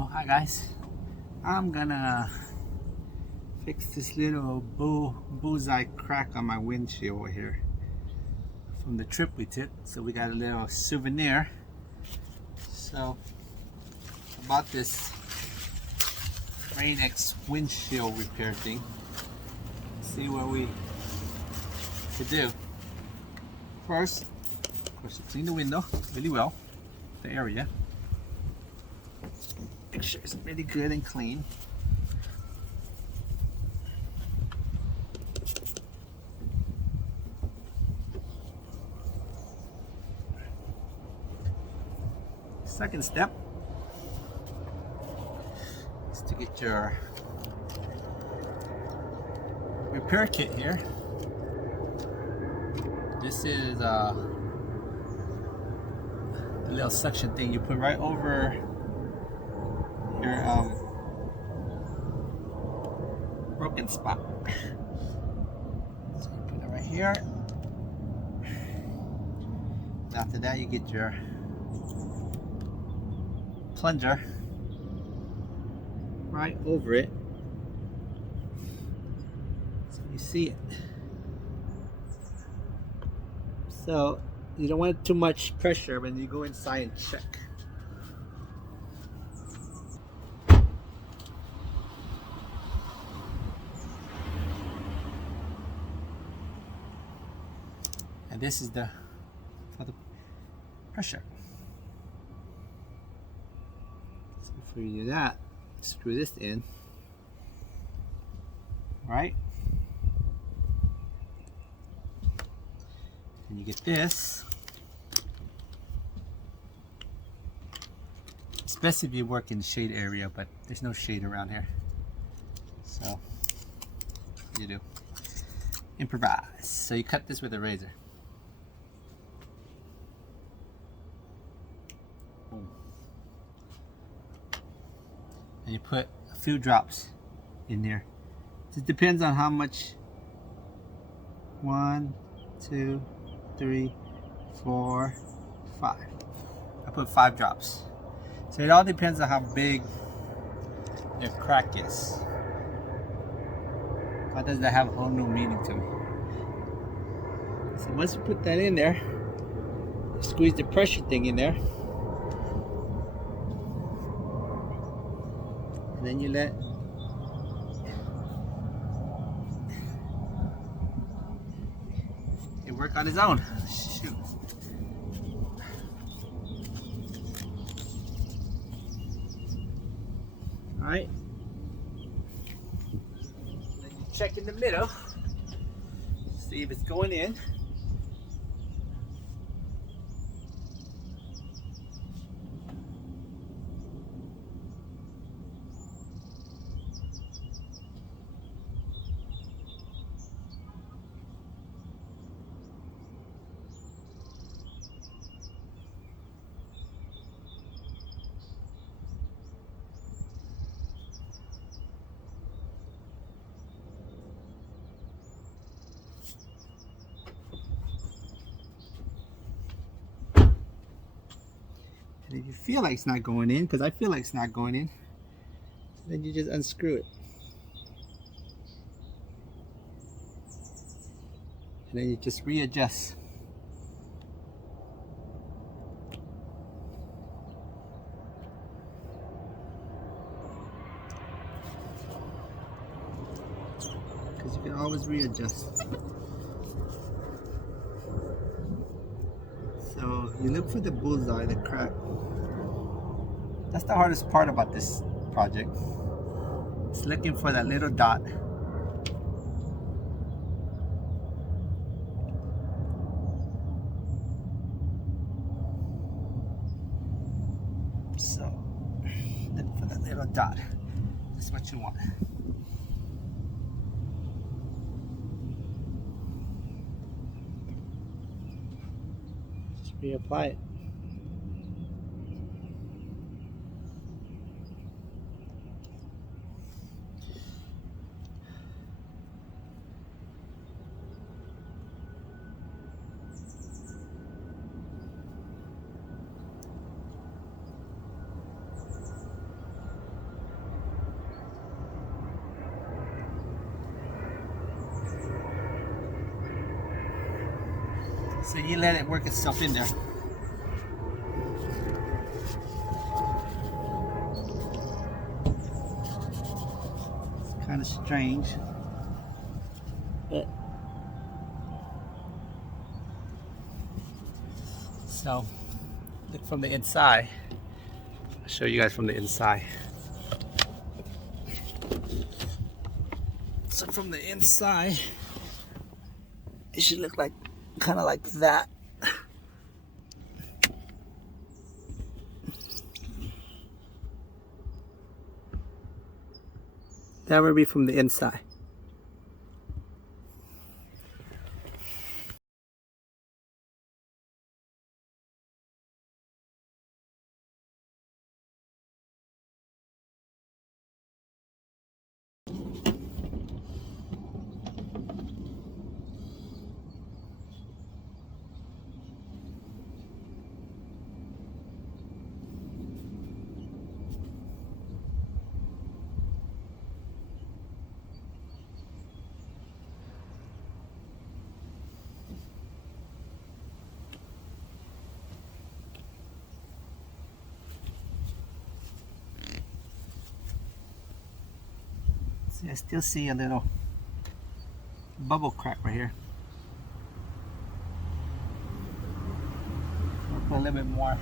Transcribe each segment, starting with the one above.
Oh, hi guys. I'm gonna fix this little bullseye crack on my windshield over here from the trip we took. So we got a little souvenir. So about this Rain-X windshield repair thing. See what we could do. First, of course, you clean the window really well, the area. Make sure it's really good and clean. Second step is to get your repair kit here. This is the little suction thing you put right over your broken spot. So you put it right here. And after that, you get your plunger right over it, so you see it. So you don't want too much pressure when you go inside and check. And this is for the pressure. So before you do that, screw this in, right? And you get this. Especially if you work in the shade area, but there's no shade around here. So you do improvise. So you cut this with a razor. Boom. And you put a few drops in there. It depends on how much. 1, 2, 3, 4, 5. I put 5 drops. So it all depends on how big your crack is. Why does that have a whole new meaning to me? So once you put that in there, you squeeze the pressure thing in there. And then you let it work on its own. Shoot. Alright. Then you check in the middle. See if it's going in. And if you feel like it's not going in, because I feel like it's not going in, then you just unscrew it. And then you just readjust. Because you can always readjust. So you look for the bullseye, the crack. That's the hardest part about this project. It's looking for that little dot. So look for that little dot. That's what you want. Just reapply it. So you let it work itself in there. It's kind of strange, but so look from the inside. I'll show you guys from the inside. So from the inside, it should look like kind of like that. That would be from the inside. See, I still see a little bubble crack right here. I'll put a little bit more.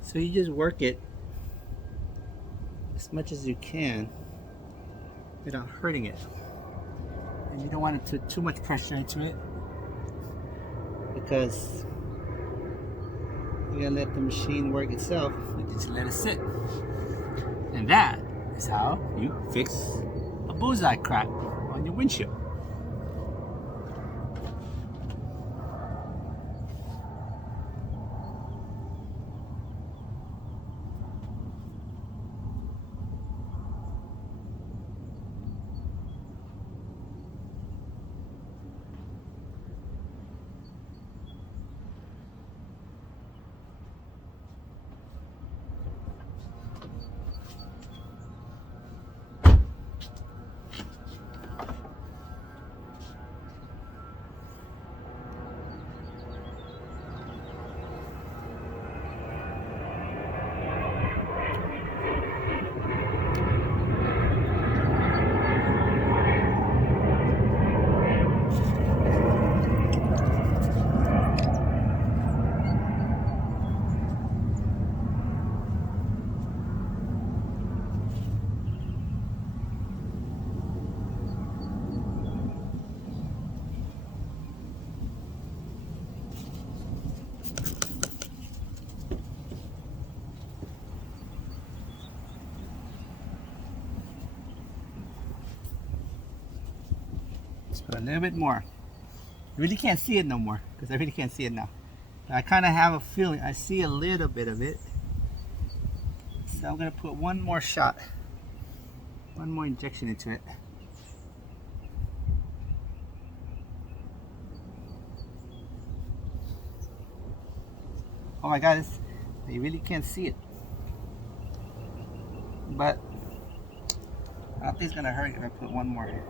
So you just work it as much as you can without hurting it. And you don't want to put too much pressure into it because you're gonna let the machine work itself. You just let it sit. And that is how you fix a bullseye crack on your windshield. Put a little bit more. You really can't see it no more because I really can't see it now. But I kind of have a feeling I see a little bit of it. So I'm going to put one more shot, one more injection into it. Oh my God, you really can't see it. But I don't think it's going to hurt if I put one more in it.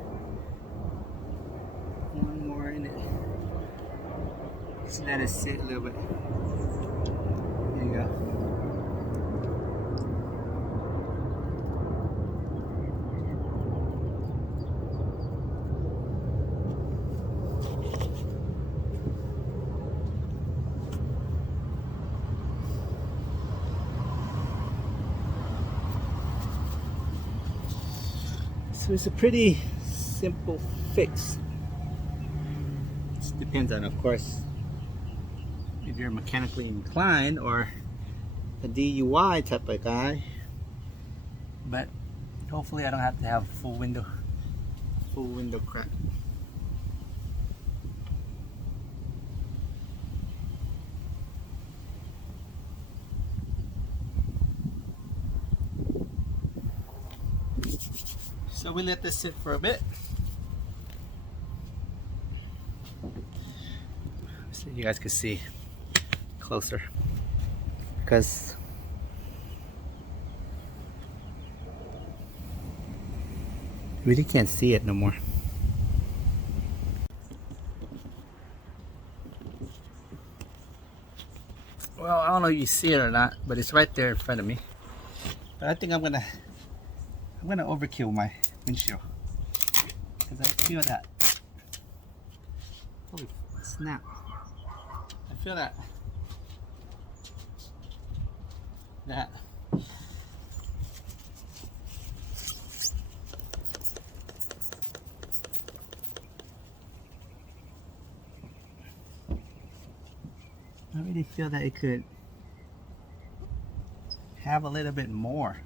Just let it sit a little bit. There you go. So it's a pretty simple fix. It depends on, of course, if you're mechanically inclined or a DUI type of guy. But hopefully I don't have to have full window crack. So we let this sit for a bit. So you guys can see closer, because you really can't see it no more. Well, I don't know if you see it or not, but it's right there in front of me. But I think I'm gonna overkill my windshield, because I feel that. Holy snap! I feel that. I really feel that it could have a little bit more.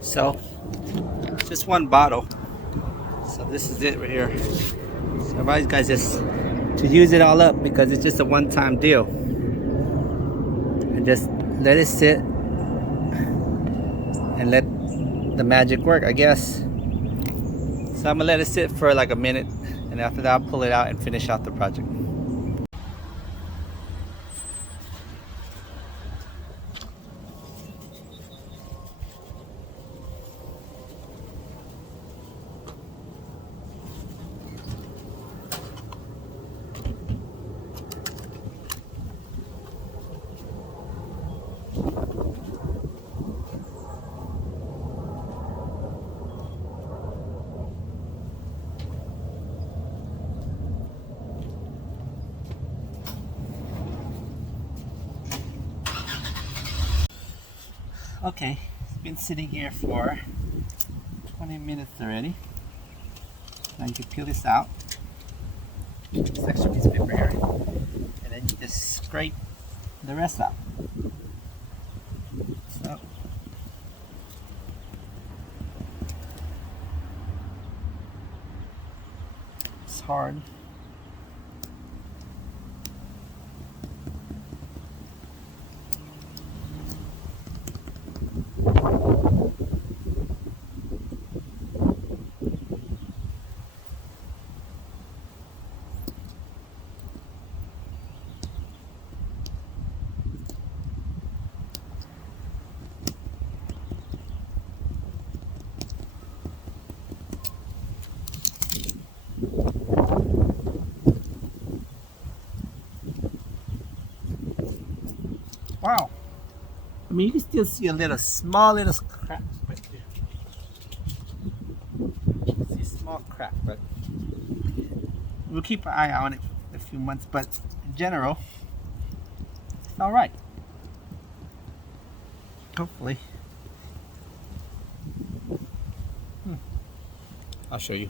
So, just one bottle. So this is it right here. So I advise you guys just to use it all up, because it's just a one-time deal. And just let it sit and let the magic work, I guess. So I'm gonna let it sit for like a minute, and after that I'll pull it out and finish out the project. Okay, it's been sitting here for 20 minutes already. Now you can peel this out. This extra piece of paper here. And then you just scrape the rest out. So, it's hard. Wow. I mean, you can still see a small little crack right there. See a small crack, but we'll keep an eye on it for a few months. But in general, it's all right. Hopefully. I'll show you.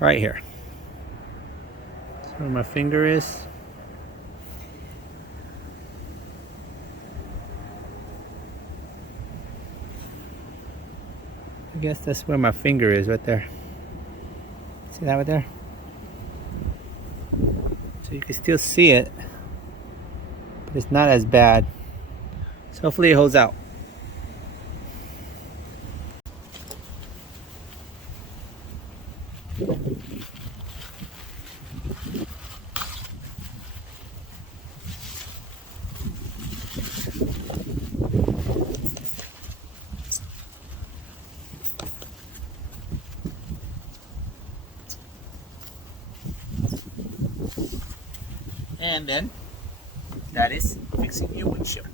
Right here. Where my finger is. guess that's where my finger is, right there. See that right there? So you can still see it, but it's not as bad. So hopefully it holds out. And then that is fixing your windshield.